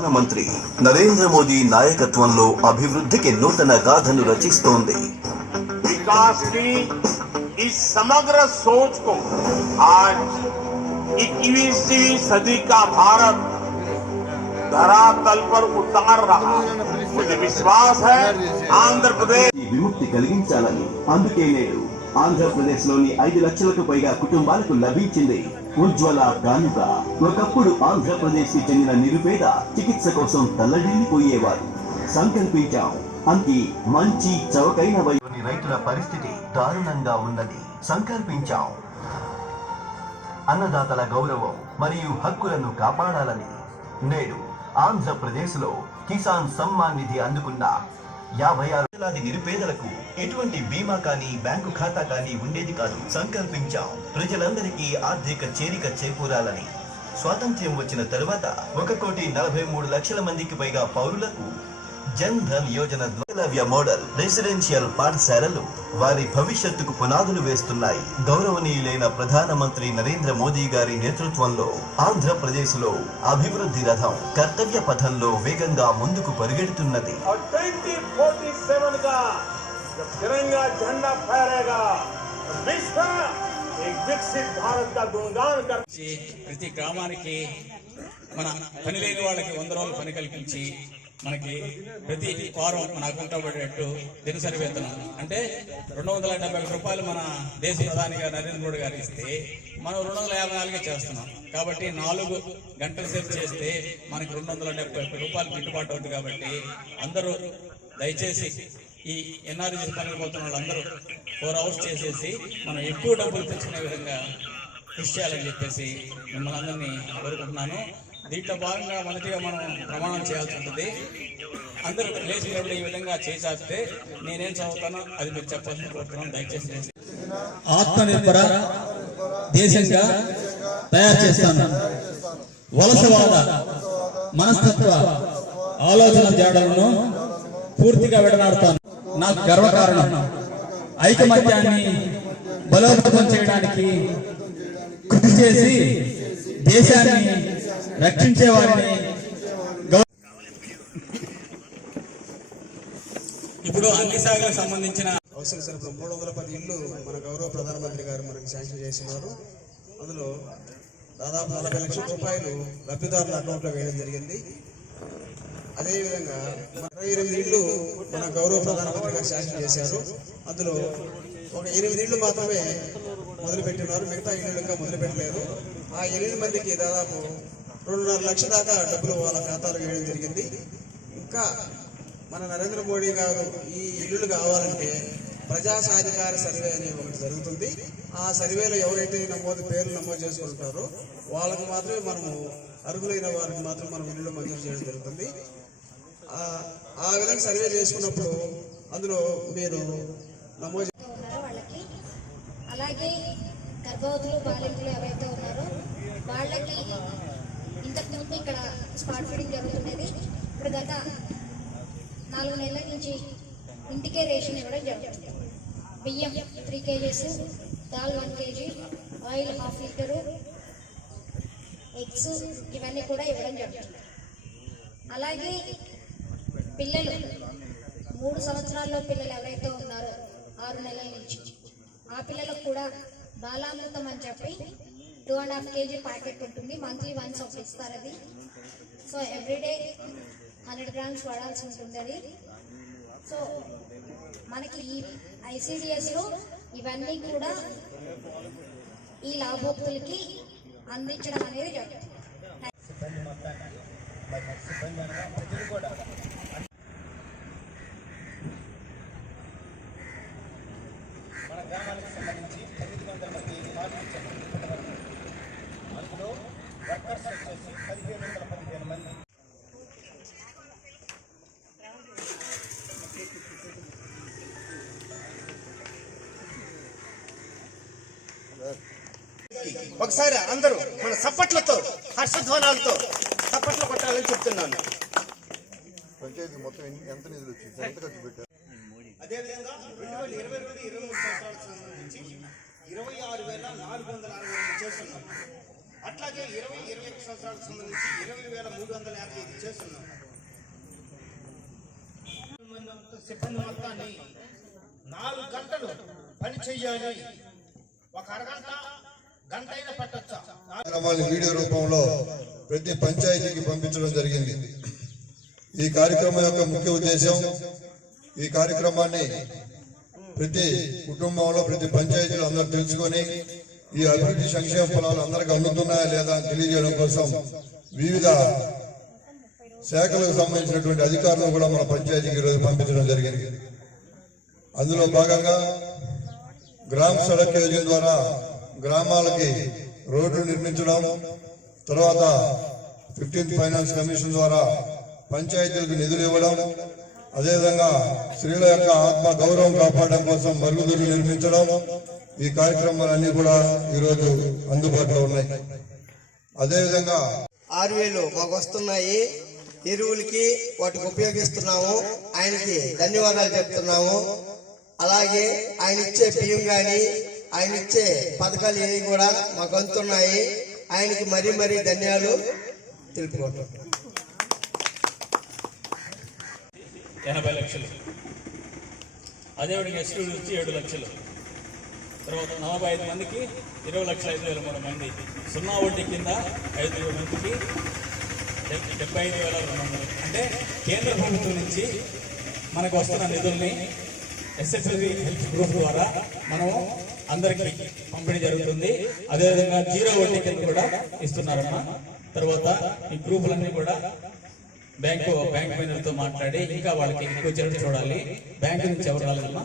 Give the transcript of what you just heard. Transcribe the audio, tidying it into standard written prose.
ప్రధానమంత్రి నరేంద్ర మోదీ నాయకత్వంలో అభివృద్ధికి నూతన గాథను రచిస్తోంది. विकास की इस समग्र सोच को आज 21वीं सदी का भारत धरातल पर उतार रहा है. मुझे विश्वास है आंध्र प्रदेश విముక్తి కలిగించాలని అందుకే నేడు ఆంధ్రప్రదేశ్ లోని 5 లక్షలకు పైగా కుటుంబాలకు లభించింది ఉజ్వల కానుక. ఒకప్పుడు ఆంధ్రప్రదేశ్ కి చెందిన నిరుపేద చికిత్స కోసం తల్లడిల్లిపోయేవారు. సంకల్పించాం అంకి మంచి చౌకైన వైద్యుని రైతుల పరిస్థితి దారుణంగా ఉన్నది. సంకల్పించాం అన్నదాతల గౌరవం మరియు హక్కులను కాపాడాలని. నేడు ఆంధ్రప్రదేశ్ లో కిసాన్ సమ్మాన్ నిధి అందుకున్న 56 నిరుపేదలకు ఎటువంటి బీమా కానీ బ్యాంకు ఖాతా కానీ ఉండేది కాదు. సంకల్పించాం ప్రజలందరికీ ఆర్థిక చేరిక చేకూరాలని. స్వాతంత్ర్యం వచ్చిన తరువాత 1,43,00,000 మందికి పైగా పౌరులకు జన్ ధన్ యోజన ద్వారా మోడల్ రెసిడెన్షియల్ పాఠశాలలు వారి భవిష్యత్తుకు పునాదులు వేస్తున్నాయి. గౌరవనీయులైన ప్రధానమంత్రి నరేంద్ర మోదీ గారి నేతృత్వంలో ఆంధ్రప్రదేశ్ లో అభివృద్ధి రథం కర్తవ్య పథంలో వేగంగా ముందుకు పరిగెడుతున్నది. 2047 का जब तिरंगा झंडा फहरेगा तो विश्व एक विकसित भारत का गुणगान कर ప్రతి గ్రామానికి మన పని లేని వాళ్ళకి 100 రోజులు పని కల్పించి మనకి ప్రతి వారం మన అకౌంట్ పడేటట్టు దినసరి వేతనం అంటే 271 రూపాయలు మన దేశ ప్రధానిగా నరేంద్ర మోడీ గారు ఇస్తే మనం 254 చేస్తున్నాం. కాబట్టి 4 గంటల సేపు చేస్తే మనకి 271 రూపాయలు గిట్టుబాటు అవుతుంది. కాబట్టి అందరూ దయచేసి ఈ ఎన్ఆర్జీ పనికి పోతున్న వాళ్ళందరూ 4 అవర్స్ చేసేసి మనం ఎక్కువ డబ్బులు తెచ్చుకునే విధంగా కృషి చేయాలని చెప్పేసి మిమ్మల్ని అందరినీ కోరుకుంటున్నాను. దీంట్లో భాగంగా మొదటిగా మనం ప్రమాణం చేయాల్సి ఉంటుంది. అందరూ లేచినప్పుడు ఈ విధంగా చేసాపితే నేనేం చదువుతానో అది మీరు చెప్పాల్సిన కోరుతున్నాను. దయచేసి ఆత్మనిర్భర దేశంగా తయారు చేస్తాను. వలసవాద మనస్తత్వ ఆలోచన జాడలను పూర్తిగా విడనాడుతాను. నాకు గర్వకారణం ఐకమత్యాన్ని బలోపేతం చేయడానికి కృషి చేసి దేశాన్ని రక్షించే వారిని. ఇప్పుడు అన్ని శాఖలకు సంబంధించిన అవసర సరుకులు 310 ఇళ్ళు మన గౌరవ ప్రధానమంత్రి గారు మనకి శాంక్షన్ చేస్తున్నారు. అందులో దాదాపు 40 లక్షల రూపాయలు లబ్ధిదారుల అకౌంట్లో వేయడం జరిగింది. అదేవిధంగా 28 ఇళ్ళు మన గౌరవ ప్రధానమంత్రి గారు శాంక్షన్ చేశారు. అందులో ఒక 8 ఇళ్ళు మాత్రమే మొదలుపెట్టినారు. మిగతా ఇళ్ళు ఇంకా మొదలుపెట్టలేదు. ఆ 8 మందికి దాదాపు 2.5 లక్షల దాకా డబ్బులు వాళ్ళ ఖాతాలో వేయడం జరిగింది. ఇంకా మన నరేంద్ర మోడీ గారు ఈ ఇల్లులు కావాలంటే ప్రజా సాధికార సర్వే అనే ఒకటి జరుగుతుంది. ఆ సర్వేలో ఎవరైతే పేర్లు నమోదు చేసుకుంటారో వాళ్ళకి మాత్రమే మనము అర్హులైన వారికి మాత్రం మనం ఇల్లు మంజూరు చేయడం జరుగుతుంది. ఆ విధంగా సర్వే చేసుకున్నప్పుడు అందులో మీరు నమోదు వాళ్ళకి, అలాగే గర్భవతులు బాలింతలు ఎవరైతే ఉన్నారో వాళ్ళకి ఇంతకుముందు ఇక్కడ స్పాట్ ఫీడింగ్ జరుగుతున్నది. ఇప్పుడు గత 4 నెలల నుంచి ఇంటికే రేషన్ ఇవ్వడం జరుగుతుంది. బియ్యం 3 kgs, dal 1 kg, oil 1/2 litre, eggs ఇవన్నీ కూడా ఇవ్వడం జరుగుతుంది. అలాగే పిల్లలు 3 సంవత్సరాల్లో పిల్లలు ఎవరైతే ఉన్నారో 6 నెలల నుంచి ఆ పిల్లలకు కూడా బాలామృతం అని చెప్పి 2.5 kg ప్యాకెట్ ఉంటుంది. మంత్లీ వన్స్ ఆఫ్ ఇస్తారు అది. సో ఎవ్రీడే 100 grams వాడాల్సి ఉంటుంది అది. సో మనకి ఈ ఐసిడిఎస్లో ఇవన్నీ కూడా ఈ లాభోక్తులకి అందించడం అనేది జరుగుతుంది. మన గ్రామానికి సంబంధించి 900 మంది అందులో వర్కర్స్ వచ్చేసి 1515 మంది. ఒకసారి అందరూ మన చప్పట్లతో హర్షధ్వానాలతో చప్పట్లు కొట్టాలని చెప్తున్నాను. పంచాయతీ మొత్తం ఎంత నిధులు వచ్చింది, ఎంత ఖర్చు పెట్టారు? అదేవిధంగా 2022-23 సంవత్సరాలకు సంబంధించి 26,460 చేస్తున్నాం. అట్లాగే 20-21 సంవత్సరాలకు సంబంధించి 20,355 చేస్తున్నాం. సిబ్బంది మొత్తాన్ని 4 గంటలు పని చెయ్యాలి. ఒక అరగంట గంట అయినా పట్టొచ్చా? కార్యక్రమాన్ని వీడియో రూపంలో ప్రతి పంచాయతీకి పంపించడం జరిగింది. ఈ కార్యక్రమం యొక్క ముఖ్య ఉద్దేశం ఈ కార్యక్రమాన్ని ప్రతి కుటుంబంలో ప్రతి పంచాయతీలో అందరూ తెలుసుకొని ఈ అభివృద్ధి సంక్షేమ ఫలాలు అందరికీ అందుతున్నాయా లేదా అని తెలియజేయడం కోసం వివిధ శాఖలకు సంబంధించినటువంటి అధికారులను కూడా మన పంచాయతీకి ఈరోజు పంపించడం జరిగింది. అందులో భాగంగా గ్రామ సడక్ యోజన ద్వారా గ్రామాలకి రోడ్లు నిర్మించడం, తర్వాత 15th ఫైనాన్స్ కమిషన్ ద్వారా పంచాయతీలకు నిధులు ఇవ్వడం, అదేవిధంగా స్త్రీల యొక్క ఆత్మ గౌరవం కాపాడడం కోసం మరుగుదొడ్లు నిర్మించడం, ఈ కార్యక్రమాలన్నీ కూడా ఈరోజు అందుబాటులో ఉన్నాయి. అదేవిధంగా 6,000 మాకు వస్తున్నాయి. ఎరువులకి వాటికి ఉపయోగిస్తున్నాము. ఆయనకి ధన్యవాదాలు చెప్తున్నాము. అలాగే ఆయన ఇచ్చే బియ్యం కానీ ఆయన ఇచ్చే పథకాలు ఏవి కూడా మాకు అందుతున్నాయి. ఆయనకి మరీ మరీ ధన్యాలు తెలుపుకుంటాం. 80 లక్షలు. అదేవిధంగా ఎస్టీ నుంచి 7 లక్షలు. తర్వాత 45 మందికి 20,05,003 మంది. 0 వడ్డీ కింద 5 మందికి 75,200. అంటే కేంద్ర ప్రభుత్వం నుంచి మనకు వస్తున్న నిధుల్ని ఎస్ఎస్ఎల్వి హెల్త్ గ్రూప్ ద్వారా మనం అందరికీ పంపిణీ జరుగుతుంది. అదేవిధంగా 0 వడ్డీ కింద కూడా ఇస్తున్నారమ్మా. తర్వాత ఈ గ్రూపులన్నీ కూడా బ్యాంక్ మేనేజర్తో మాట్లాడి ఇంకా వాళ్ళకి ఎక్కువ చూడాలి. బ్యాంకు నుంచి ఎవరు రాలేదమ్మా.